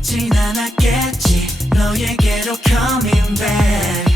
늦진 않았겠지. 너에게로 coming back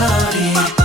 melody